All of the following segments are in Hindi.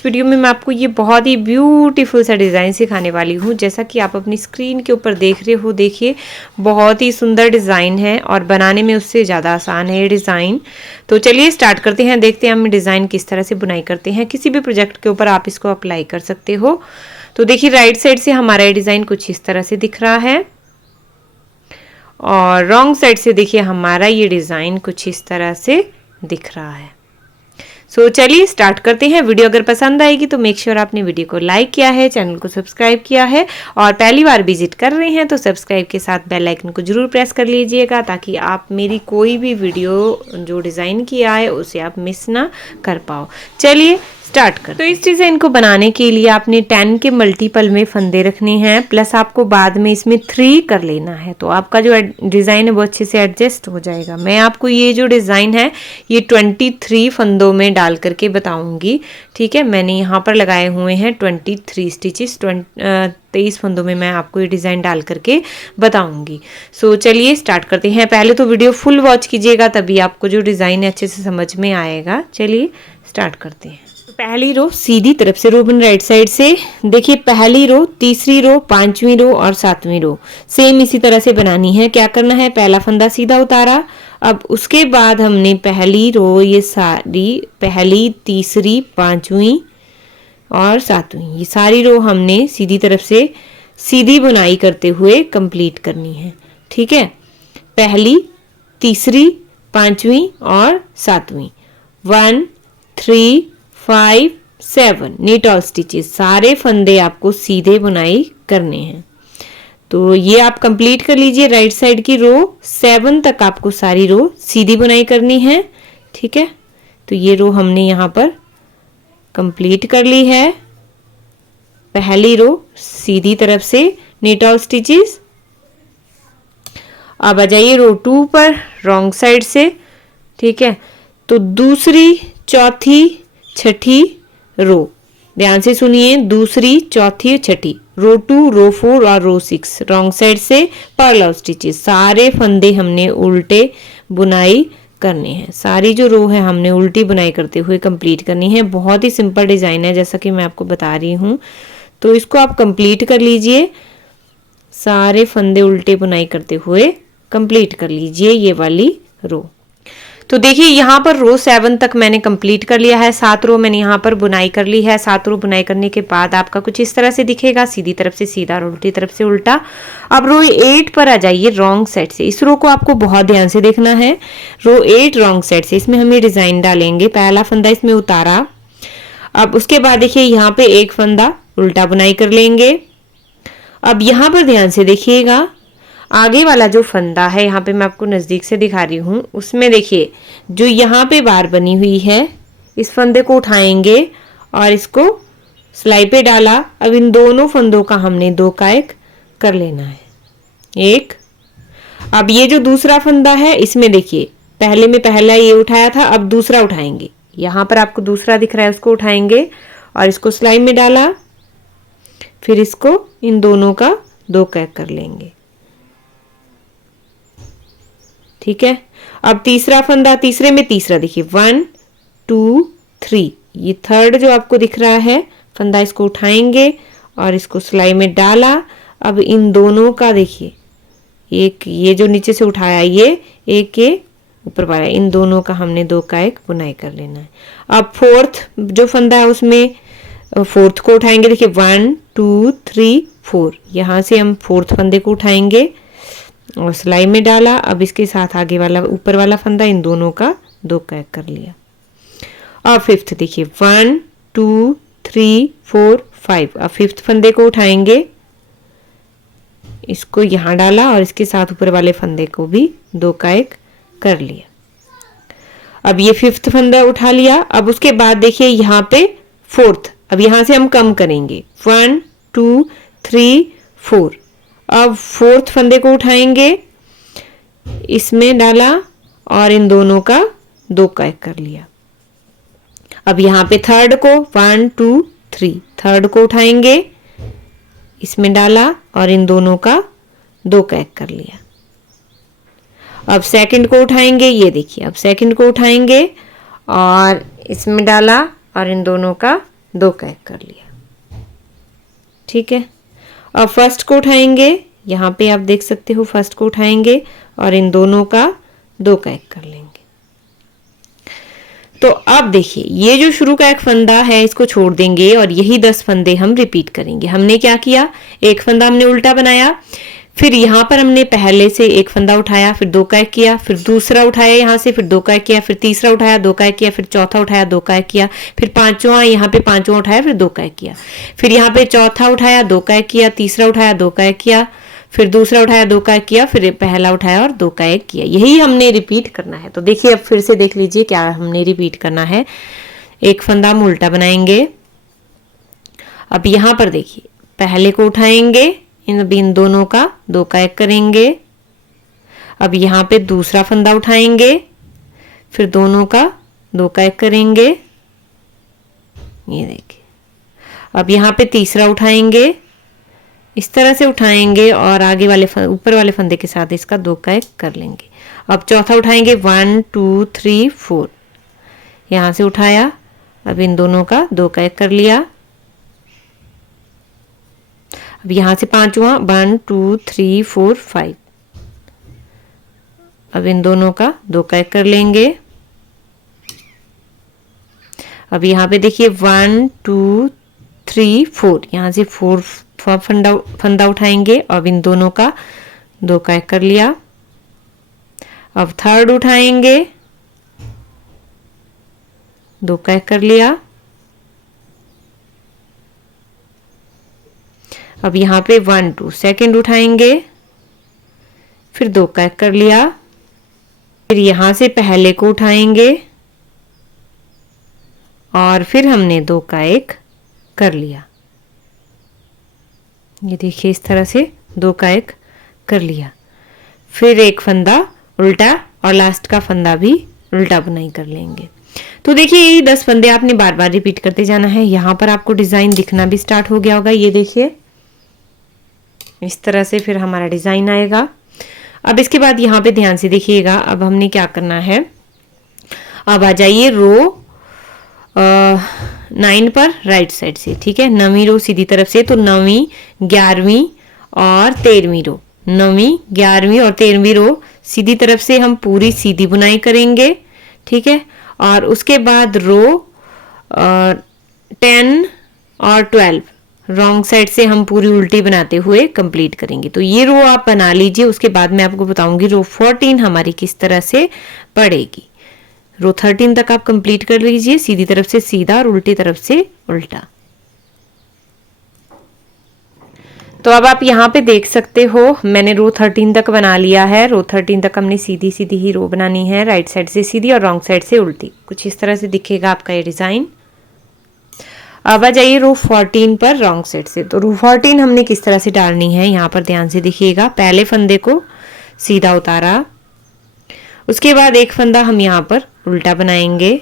इस वीडियो में मैं आपको ये बहुत ही ब्यूटीफुल सा डिज़ाइन सिखाने वाली हूँ। जैसा कि आप अपनी स्क्रीन के ऊपर देख रहे हो, देखिए बहुत ही सुंदर डिज़ाइन है और बनाने में उससे ज़्यादा आसान है ये डिज़ाइन। तो चलिए स्टार्ट करते हैं, देखते हैं हम डिज़ाइन किस तरह से बुनाई करते हैं। किसी भी प्रोजेक्ट के ऊपर आप इसको अप्लाई कर सकते हो। तो देखिए राइट साइड से हमारा ये डिज़ाइन कुछ इस तरह से दिख रहा है और रॉन्ग साइड से देखिए हमारा ये डिज़ाइन कुछ इस तरह से दिख रहा है। सो चलिए स्टार्ट करते हैं। वीडियो अगर पसंद आएगी तो मेक श्योर आपने वीडियो को लाइक किया है, चैनल को सब्सक्राइब किया है और पहली बार विजिट कर रहे हैं तो सब्सक्राइब के साथ बेल आइकन को जरूर प्रेस कर लीजिएगा, ताकि आप मेरी कोई भी वीडियो जो डिज़ाइन किया है उसे आप मिस ना कर पाओ। चलिए स्टार्ट कर। तो इस डिज़ाइन को बनाने के लिए आपने 10 के मल्टीपल में फंदे रखने हैं, प्लस आपको बाद में इसमें 3 कर लेना है, तो आपका जो डिज़ाइन है वो अच्छे से एडजस्ट हो जाएगा। मैं आपको ये जो डिज़ाइन है ये 23 फंदों में डाल करके बताऊंगी, ठीक है। मैंने यहाँ पर लगाए हुए हैं 23 स्टिचेस, 23 फंदों में मैं आपको ये डिज़ाइन डाल करके बताऊंगी। सो चलिए स्टार्ट करते हैं। पहले तो वीडियो फुल वॉच कीजिएगा, तभी आपको जो डिज़ाइन है अच्छे से समझ में आएगा। चलिए स्टार्ट करते हैं। पहली रो सीधी तरफ से रो बन राइट साइड से, देखिए पहली रो, तीसरी रो, पांचवी रो और सातवीं रो सेम इसी तरह से बनानी है। क्या करना है, पहला फंदा सीधा उतारा, अब उसके बाद हमने पहली रो ये सारी, पहली, तीसरी, पांचवी और सातवीं, ये सारी रो हमने सीधी तरफ से सीधी बुनाई करते हुए कंप्लीट करनी है, ठीक है। पहली, तीसरी, पांचवी और सातवीं, 1 3 5 7 नीट ऑल स्टिचेस, सारे फंदे आपको सीधे बुनाई करने हैं। तो ये आप कंप्लीट कर लीजिए। राइट साइड की रो 7 तक आपको सारी रो सीधी बुनाई करनी है, ठीक है। तो ये रो हमने यहाँ पर कंप्लीट कर ली है। पहली रो सीधी तरफ से नीट ऑल स्टिचेस। अब आ जाइए रो 2 पर रॉन्ग साइड से, ठीक है। तो दूसरी, चौथी, छठी रो, ध्यान से सुनिए, दूसरी, चौथी, छठी, रो 2, रो 4 और रो 6 रॉन्ग साइड से पैरेलल स्टिचेस, सारे फंदे हमने उल्टे बुनाई करने हैं। सारी जो रो है हमने उल्टी बुनाई करते हुए कंप्लीट करनी है। बहुत ही सिंपल डिजाइन है जैसा कि मैं आपको बता रही हूँ, तो इसको आप कंप्लीट कर लीजिए। सारे फंदे उल्टे बुनाई करते हुए कंप्लीट कर लीजिए ये वाली रो। तो देखिए यहाँ पर रो 7 तक मैंने कंप्लीट कर लिया है। 7 रो मैंने यहाँ पर बुनाई कर ली है। 7 रो बुनाई करने के बाद आपका कुछ इस तरह से दिखेगा, सीधी तरफ से सीधा और उल्टी तरफ से उल्टा। अब रो 8 पर आ जाइए रॉन्ग साइड से। इस रो को आपको बहुत ध्यान से देखना है। रो 8 रॉन्ग साइड से, इसमें हम ये डिजाइन डालेंगे। पहला फंदा इसमें उतारा, अब उसके बाद देखिए यहाँ पे एक फंदा उल्टा बुनाई कर लेंगे। अब यहाँ पर ध्यान से देखिएगा, आगे वाला जो फंदा है, यहाँ पे मैं आपको नज़दीक से दिखा रही हूँ, उसमें देखिए जो यहाँ पे बार बनी हुई है, इस फंदे को उठाएंगे और इसको सिलाई पे डाला। अब इन दोनों फंदों का हमने 2 का 1 कर लेना है, एक। अब ये जो दूसरा फंदा है, इसमें देखिए पहले में पहला ये उठाया था, अब दूसरा उठाएंगे। यहाँ पर आपको दूसरा दिख रहा है, उसको उठाएंगे और इसको सिलाई में डाला, फिर इसको इन दोनों का 2 का 1 कर लेंगे, ठीक है। अब तीसरा फंदा, तीसरे में तीसरा देखिए 1 2 3, ये थर्ड जो आपको दिख रहा है फंदा, इसको उठाएंगे और इसको सिलाई में डाला। अब इन दोनों का देखिए, एक ये जो नीचे से उठाया, ये एक के ऊपर वाला, इन दोनों का हमने 2 का 1 बुनाई कर लेना है। अब फोर्थ जो फंदा है उसमें फोर्थ को उठाएंगे, देखिए 1 2 3 4, यहाँ से हम फोर्थ फंदे को उठाएंगे और सिलाई में डाला। अब इसके साथ आगे वाला ऊपर वाला फंदा, इन दोनों का 2 का 1 कर लिया। अब फिफ्थ देखिए 1 2 3 4 5, अब फिफ्थ फंदे को उठाएंगे, इसको यहाँ डाला और इसके साथ ऊपर वाले फंदे को भी 2 का 1 कर लिया। अब ये फिफ्थ फंदा उठा लिया। अब उसके बाद देखिए यहाँ पे फोर्थ, अब यहाँ से हम कम करेंगे, 1 2 3 4। अब फोर्थ फंदे को उठाएंगे, इसमें डाला और इन दोनों का 2 का 1 कर लिया। अब यहाँ पे थर्ड को 1 2 3, थर्ड को उठाएंगे, इसमें डाला और इन दोनों का 2 का 1 कर लिया। अब सेकंड को उठाएंगे, ये देखिए अब सेकंड को उठाएंगे और इसमें डाला और इन दोनों का दो का एक कर लिया। ठीक है, अब फर्स्ट को उठाएंगे, यहाँ पे आप देख सकते हो फर्स्ट को उठाएंगे और इन दोनों का दो का एक कर लेंगे। तो अब देखिए ये जो शुरू का एक फंदा है इसको छोड़ देंगे और यही 10 फंदे हम रिपीट करेंगे। हमने क्या किया, एक फंदा हमने उल्टा बनाया, फिर यहाँ पर हमने पहले से एक फंदा उठाया, फिर दो का एक किया, फिर दूसरा उठाया यहाँ से, फिर दो का एक किया, फिर तीसरा उठाया दो का एक किया, फिर चौथा उठाया दो का एक किया, फिर पांचवा यहाँ पे पांचवा उठाया, फिर दो का एक किया, फिर यहाँ पे चौथा उठाया दो का एक किया, तीसरा उठाया दो का एक किया, फिर दूसरा उठाया दो का एक किया, फिर पहला उठाया और दो का एक किया। यही हमने रिपीट करना है। तो देखिए अब फिर से देख लीजिए क्या हमने रिपीट करना है। एक फंदा हम उल्टा बनाएंगे, अब यहाँ पर देखिए पहले को उठाएंगे, इन दोनों का दो का एक करेंगे, अब यहाँ पे दूसरा फंदा उठाएंगे, फिर दोनों का दो का एक करेंगे, ये देखिए, अब यहाँ पे तीसरा उठाएंगे, इस तरह से उठाएंगे और आगे वाले ऊपर वाले फंदे के साथ इसका दो का एक कर लेंगे। अब चौथा उठाएंगे, 1 2 3 4, यहाँ से उठाया, अब इन दोनों का दो का एक कर लिया। अब यहाँ से पांचवा 1 2 3 4 5, अब इन दोनों का दो का एक कर लेंगे। अब यहाँ पे देखिए 1 2 3 4, यहाँ से 4 फंदा उठाएंगे और इन दोनों का दो का एक कर लिया। अब थर्ड उठाएंगे, दो का एक कर लिया। अब यहाँ पे 1 2 सेकंड उठाएंगे, फिर दो का एक कर लिया, फिर यहाँ से पहले को उठाएंगे और फिर हमने दो का एक कर लिया। ये देखिए इस तरह से दो का एक कर लिया, फिर एक फंदा उल्टा और लास्ट का फंदा भी उल्टा बुनाई कर लेंगे। तो देखिए यही 10 फंदे आपने बार बार रिपीट करते जाना है। यहाँ पर आपको डिजाइन दिखना भी स्टार्ट हो गया होगा, ये देखिए इस तरह से फिर हमारा डिजाइन आएगा। अब इसके बाद यहाँ पे ध्यान से देखिएगा, अब हमने क्या करना है, अब आ जाइए रो 9 पर राइट साइड से। ठीक है, 9वीं रो सीधी तरफ से, तो 9वीं 11वीं और 13वीं रो, 9वीं 11वीं और 13वीं रो सीधी तरफ से हम पूरी सीधी बुनाई करेंगे। ठीक है, और उसके बाद रो 10 और 12 रॉन्ग साइड से हम पूरी उल्टी बनाते हुए कंप्लीट करेंगे। तो ये रो आप बना लीजिए, उसके बाद मैं आपको बताऊंगी रो 14 हमारी किस तरह से पड़ेगी। रो 13 तक आप कंप्लीट कर लीजिए, सीधी तरफ से सीधा और उल्टी तरफ से उल्टा। तो अब आप यहाँ पे देख सकते हो मैंने रो 13 तक बना लिया है। रो 13 तक हमने सीधी सीधी ही रो बनानी है, राइट साइड से सीधी और रॉन्ग साइड से उल्टी। कुछ इस तरह से दिखेगा आपका ये डिजाइन। अब आ जाइए रो 14 पर रॉन्ग साइड से। तो रो 14 हमने किस तरह से डालनी है, यहाँ पर ध्यान से देखिएगा। पहले फंदे को सीधा उतारा, उसके बाद एक फंदा हम यहाँ पर उल्टा बनाएंगे।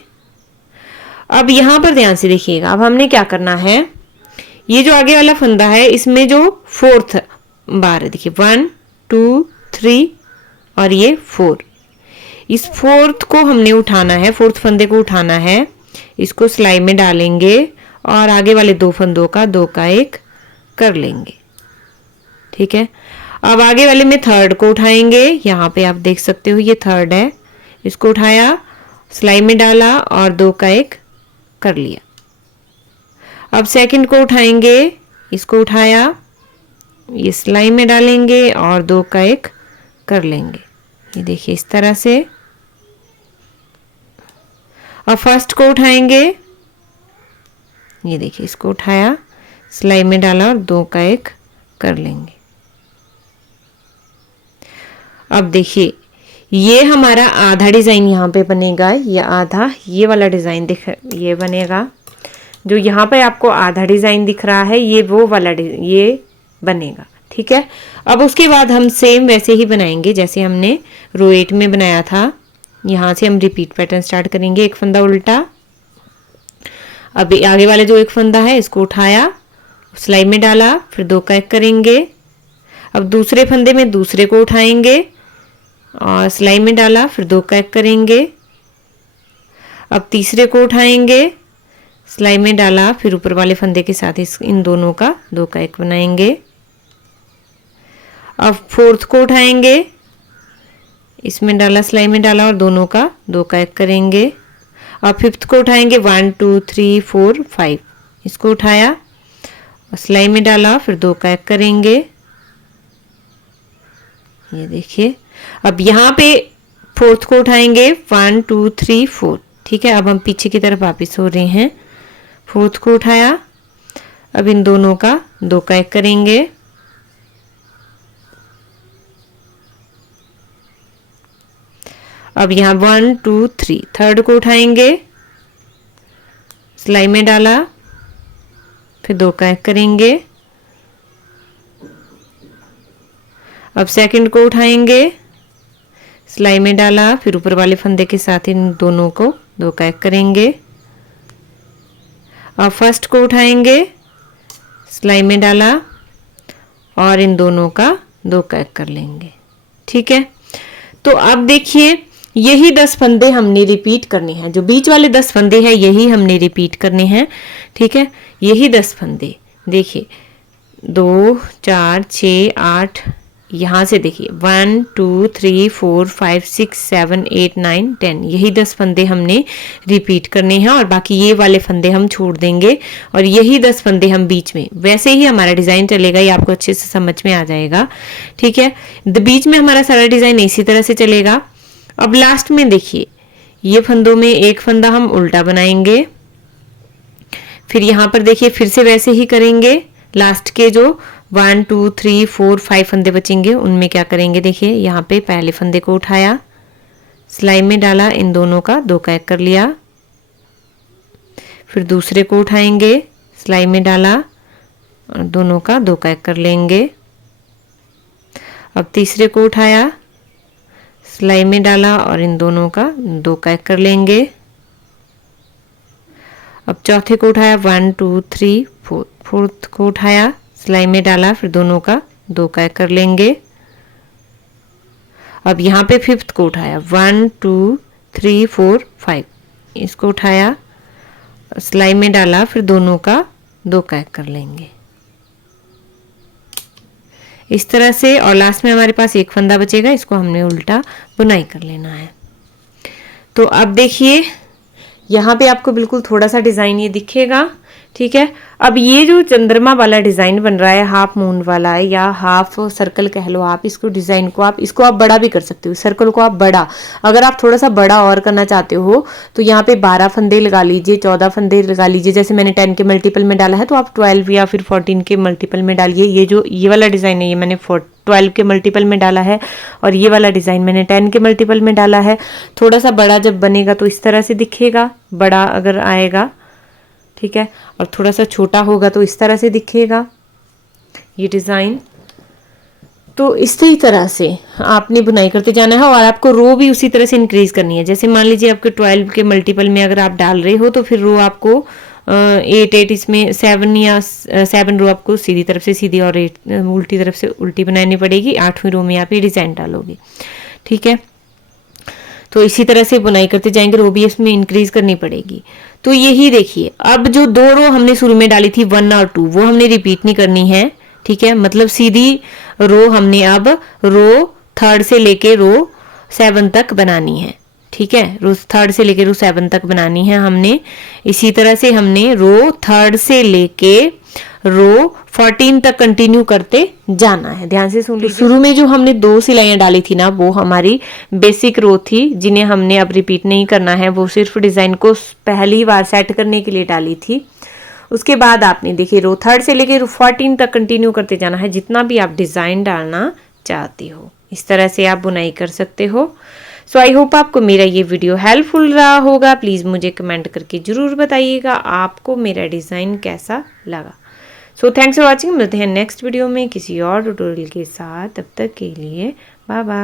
अब यहाँ पर ध्यान से देखिएगा, अब हमने क्या करना है, ये जो आगे वाला फंदा है इसमें जो 4th बार है, देखिए 1 2 3 और ये 4, इस 4th को हमने उठाना है, 4th फंदे को उठाना है, इसको सिलाई में डालेंगे और आगे वाले दो फंदों का दो का एक कर लेंगे। ठीक है, अब आगे वाले में 3rd को उठाएंगे, यहाँ पे आप देख सकते हो ये 3rd है, इसको उठाया, सिलाई में डाला और दो का एक कर लिया। अब 2nd को उठाएंगे, इसको उठाया, ये सिलाई में डालेंगे और दो का एक कर लेंगे। ये देखिए इस तरह से। अब 1st को उठाएंगे, ये देखिए इसको उठाया, सिलाई में डाला और दो का एक कर लेंगे। अब देखिए ये हमारा आधा डिजाइन यहाँ पे बनेगा, ये आधा ये वाला डिजाइन दिख ये बनेगा, जो यहाँ पे आपको आधा डिजाइन दिख रहा है ये वो वाला ये बनेगा। ठीक है, अब उसके बाद हम सेम वैसे ही बनाएंगे जैसे हमने रो 8 में बनाया था। यहाँ से हम रिपीट पैटर्न स्टार्ट करेंगे, एक फंदा उल्टा, अब आगे वाले जो एक फंदा है इसको उठाया, सिलाई में डाला, फिर दो का एक करेंगे। अब दूसरे फंदे में दूसरे को उठाएंगे और सिलाई में डाला, फिर दो का एक करेंगे। अब तीसरे को उठाएंगे, सिलाई में डाला, फिर ऊपर वाले फंदे के साथ इन दोनों का 2 का 1 बनाएंगे। अब फोर्थ को उठाएंगे, इसमें डाला, सिलाई में डाला और दोनों का 2 का 1 करेंगे। अब फिफ्थ को उठाएंगे, 1 2 3 4 5, इसको उठाया और सिलाई में डाला, फिर 2 का 1 करेंगे। ये देखिए, अब यहाँ पे फोर्थ को उठाएंगे, 1 2 3 4, ठीक है। अब हम पीछे की तरफ वापस हो रहे हैं, फोर्थ को उठाया, अब इन दोनों का 2 का 1 करेंगे। अब यहाँ 1 2 3, थर्ड को उठाएंगे, सिलाई में डाला, फिर 2 का 1 करेंगे। अब सेकंड को उठाएंगे, सिलाई में डाला, फिर ऊपर वाले फंदे के साथ इन दोनों को 2 का 1 करेंगे। अब फर्स्ट को उठाएंगे, सिलाई में डाला और इन दोनों का 2 का 1 कर लेंगे, ठीक है। तो अब देखिए, यही 10 फंदे हमने रिपीट करने हैं, जो बीच वाले 10 फंदे हैं यही हमने रिपीट करने हैं, ठीक है। यही 10 फंदे देखिए, 2 4 6 8, यहाँ से देखिए 1 2 3 4 5 6 7 8 9 10, यही 10 फंदे हमने रिपीट करने हैं और बाकी ये वाले फंदे हम छोड़ देंगे और यही 10 फंदे हम बीच में, वैसे ही हमारा डिज़ाइन चलेगा, ये आपको अच्छे से समझ में आ जाएगा, ठीक है। बीच में हमारा सारा डिज़ाइन इसी तरह से चलेगा। अब लास्ट में देखिए, ये फंदों में एक फंदा हम उल्टा बनाएंगे, फिर यहाँ पर देखिए फिर से वैसे ही करेंगे। लास्ट के जो 1 2 3 4 5 फंदे बचेंगे उनमें क्या करेंगे, देखिए यहाँ पे पहले फंदे को उठाया, सिलाई में डाला, इन दोनों का 2 का 1 कर लिया, फिर दूसरे को उठाएंगे, सिलाई में डाला और दोनों का 2 का 1 कर लेंगे। अब तीसरे को उठाया, सिलाई में डाला और इन दोनों का 2 का 1 कर लेंगे। अब चौथे को उठाया, 1 2 3 4, फोर्थ को उठाया, सिलाई में डाला, फिर दोनों का 2 का 1 कर लेंगे। अब यहाँ पे फिफ्थ को उठाया, 1 2 3 4 5, इसको उठाया, सिलाई में डाला, फिर दोनों का 2 का 1 कर लेंगे इस तरह से। और लास्ट में हमारे पास एक फंदा बचेगा, इसको हमने उल्टा बुनाई कर लेना है। तो अब देखिए, यहाँ पे आपको बिल्कुल थोड़ा सा डिज़ाइन ये दिखेगा, ठीक है। अब ये जो चंद्रमा वाला डिज़ाइन बन रहा है, हाफ मून वाला है या हाफ सर्कल कह लो आप इसको, डिज़ाइन को इसको आप बड़ा भी कर सकते हो, सर्कल को आप बड़ा, अगर आप थोड़ा सा बड़ा और करना चाहते हो तो यहाँ पे 12 फंदे लगा लीजिए, 14 फंदे लगा लीजिए। जैसे मैंने 10 के मल्टीपल में डाला है तो आप 12 या फिर 14 के मल्टीपल में डालिए। ये जो ये वाला डिज़ाइन है ये मैंने 12 के मल्टीपल में डाला है और ये वाला डिज़ाइन मैंने 10 के मल्टीपल में डाला है। थोड़ा सा बड़ा जब बनेगा तो इस तरह से दिखेगा, बड़ा अगर आएगा, ठीक है, और थोड़ा सा छोटा होगा तो इस तरह से दिखेगा ये डिज़ाइन। तो इसी तरह से आपने बुनाई करते जाना है और आपको रो भी उसी तरह से इंक्रीज करनी है। जैसे मान लीजिए आपके 12 के मल्टीपल में अगर आप डाल रहे हो तो फिर रो आपको 8 इसमें 7 या 7 रो आपको सीधी तरफ से सीधी और 8 उल्टी तरफ से उल्टी बनानी पड़ेगी। 8वीं रो में आप ये डिज़ाइन डालोगे, ठीक है। तो इसी तरह से बुनाई करते जाएंगे, रो भी इसमें इंक्रीज करनी पड़ेगी। तो यही देखिए, अब जो 2 रो हमने शुरू में डाली थी 1 और 2 वो हमने रिपीट नहीं करनी है, ठीक है। मतलब सीधी रो हमने अब रो 3rd से लेके रो 7 तक बनानी है, ठीक है। रो 3rd से लेके रो 7 तक बनानी है हमने। इसी तरह से हमने रो 3rd से लेके रो 14 तक कंटिन्यू करते जाना है। ध्यान से सुन लीजिए। शुरू में जो हमने 2 सिलाइयाँ डाली थी ना, वो हमारी बेसिक रो थी जिन्हें हमने अब रिपीट नहीं करना है, वो सिर्फ डिज़ाइन को पहली बार सेट करने के लिए डाली थी। उसके बाद आपने देखिए रो 3rd से लेके रो 14 तक कंटिन्यू करते जाना है, जितना भी आप डिज़ाइन डालना चाहते हो। इस तरह से आप बुनाई कर सकते हो। सो आई होप आपको मेरा ये वीडियो हेल्पफुल रहा होगा। प्लीज़ मुझे कमेंट करके ज़रूर बताइएगा आपको मेरा डिज़ाइन कैसा लगा। So thanks for watching. मिलते हैं नेक्स्ट वीडियो में किसी और ट्यूटोरियल के साथ। तब तक के लिए बाय बाय।